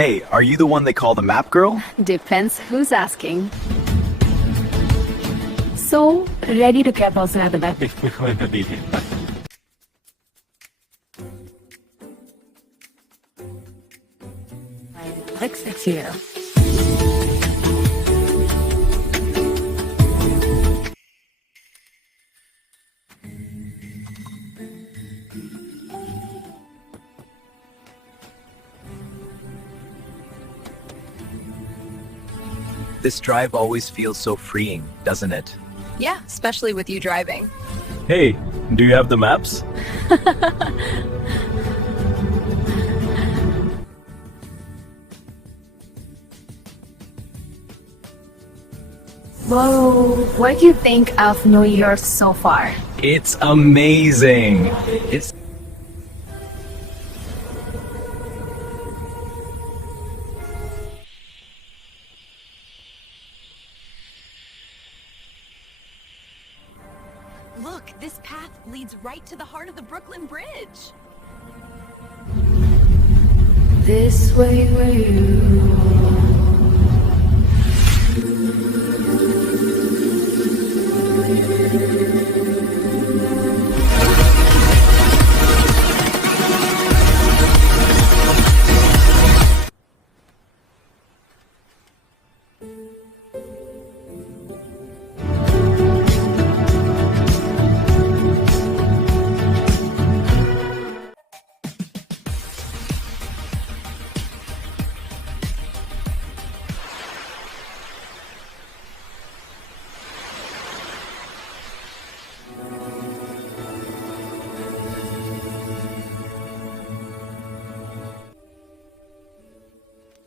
Hey, are you the one they call the map girl? Depends who's asking. So, ready to get also have the map. Let's here. This drive always feels so freeing, doesn't it? Yeah, especially with you driving. Hey, do you have the maps? Whoa, what do you think of New Year so far? It's amazing! It's Look, this path leads right to the heart of the Brooklyn Bridge. This way where you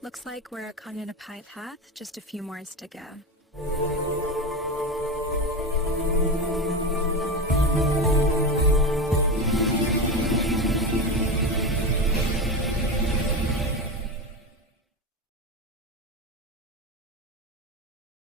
Looks like we're caught in a pipe path, just a few more to go.